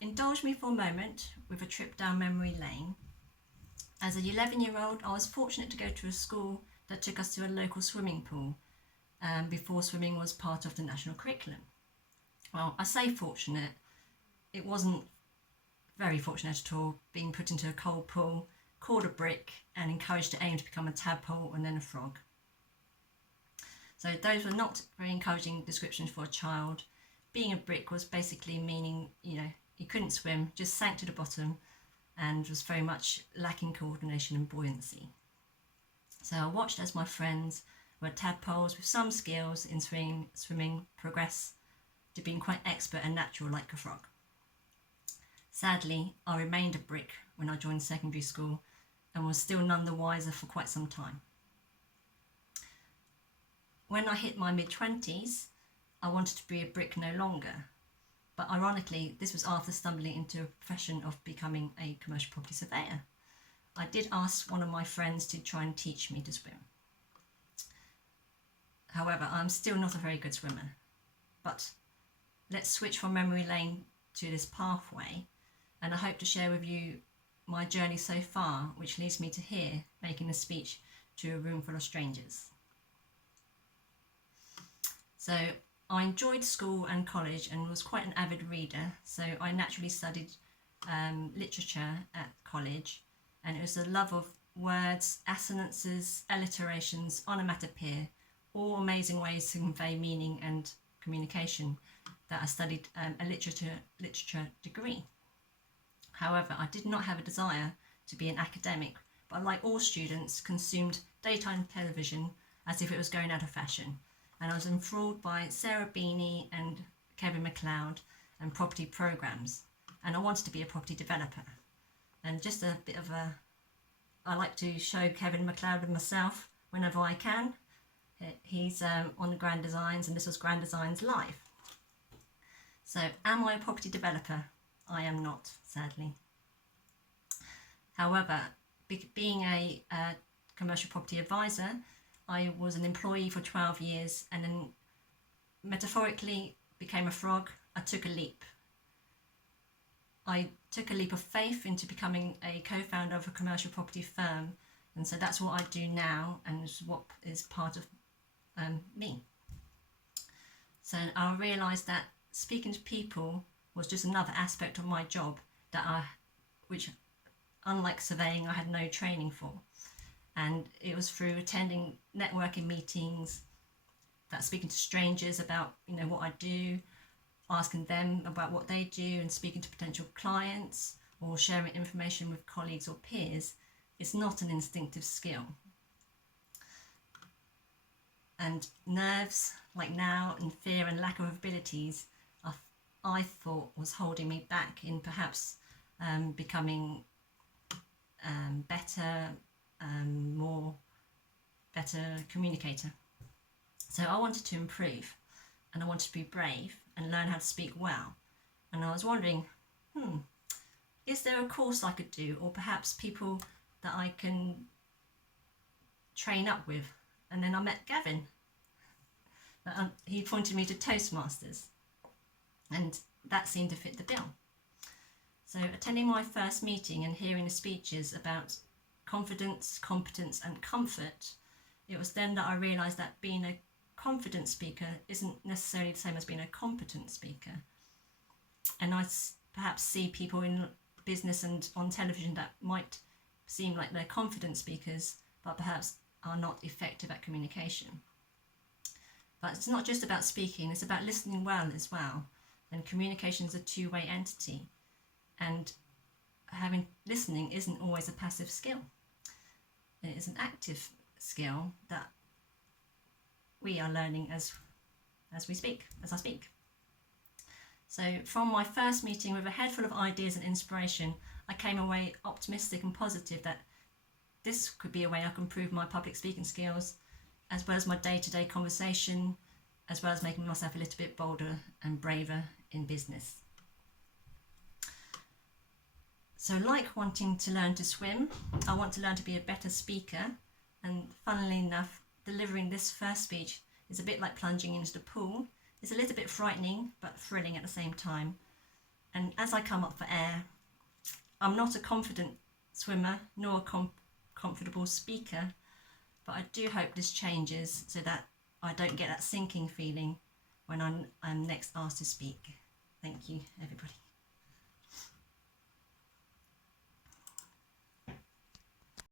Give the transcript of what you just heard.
indulge me for a moment with a trip down memory lane. As an 11-year-old, I was fortunate to go to a school that took us to a local swimming pool before swimming was part of the national curriculum. Well, I say fortunate, it wasn't very fortunate at all, being put into a cold pool, called a brick and encouraged to aim to become a tadpole and then a frog. So those were not very encouraging descriptions for a child. Being a brick was basically meaning, you couldn't swim, just sank to the bottom and was very much lacking coordination and buoyancy. So I watched as my friends who were tadpoles with some skills in swimming progress to being quite expert and natural like a frog. Sadly, I remained a brick when I joined secondary school and was still none the wiser for quite some time. When I hit my mid-20s, I wanted to be a brick no longer. But ironically, this was after stumbling into a profession of becoming a commercial property surveyor. I did ask one of my friends to try and teach me to swim. However, I'm still not a very good swimmer. But let's switch from memory lane to this pathway, and I hope to share with you my journey so far, which leads me to here, making a speech to a room full of strangers. So I enjoyed school and college and was quite an avid reader, so I naturally studied literature at college, and it was a love of words, assonances, alliterations, onomatopoeia, all amazing ways to convey meaning and communication, that I studied a literature degree. However, I did not have a desire to be an academic, but like all students, consumed daytime television as if it was going out of fashion. And I was enthralled by Sarah Beanie and Kevin McCloud and property programs. And I wanted to be a property developer. And just a bit of I like to show Kevin McCloud and myself whenever I can. He's on the Grand Designs, and this was Grand Designs Live. So, am I a property developer? I am not, sadly. However, being a commercial property advisor, I was an employee for 12 years and then metaphorically became a frog. I took a leap. I took a leap of faith into becoming a co-founder of a commercial property firm, and so that's what I do now and is what is part of me. So I realised that speaking to people was just another aspect of my job which unlike surveying I had no training for, and it was through attending networking meetings, that speaking to strangers about what I do, asking them about what they do, and speaking to potential clients or sharing information with colleagues or peers. It's not an instinctive skill. And nerves, like now, and fear and lack of abilities, I thought was holding me back in perhaps becoming better communicator. So I wanted to improve, and I wanted to be brave and learn how to speak well. And I was wondering, is there a course I could do, or perhaps people that I can train up with? And then I met Gavin. He pointed me to Toastmasters, and that seemed to fit the bill. So attending my first meeting and hearing the speeches about confidence, competence and comfort, it was then that I realised that being a confident speaker isn't necessarily the same as being a competent speaker. And I perhaps see people in business and on television that might seem like they're confident speakers, but perhaps are not effective at communication. But it's not just about speaking, it's about listening well as well. And communication is a two-way entity. And listening isn't always a passive skill. It is an active skill that we are learning as I speak. So from my first meeting with a head full of ideas and inspiration, I came away optimistic and positive that this could be a way I can improve my public speaking skills, as well as my day-to-day conversation, as well as making myself a little bit bolder and braver in business. So like wanting to learn to swim, I want to learn to be a better speaker, and funnily enough, delivering this first speech is a bit like plunging into the pool. It's a little bit frightening but thrilling at the same time. And as I come up for air, I'm not a confident swimmer nor a comfortable speaker, but I do hope this changes so that I don't get that sinking feeling when I'm next asked to speak. Thank you, everybody.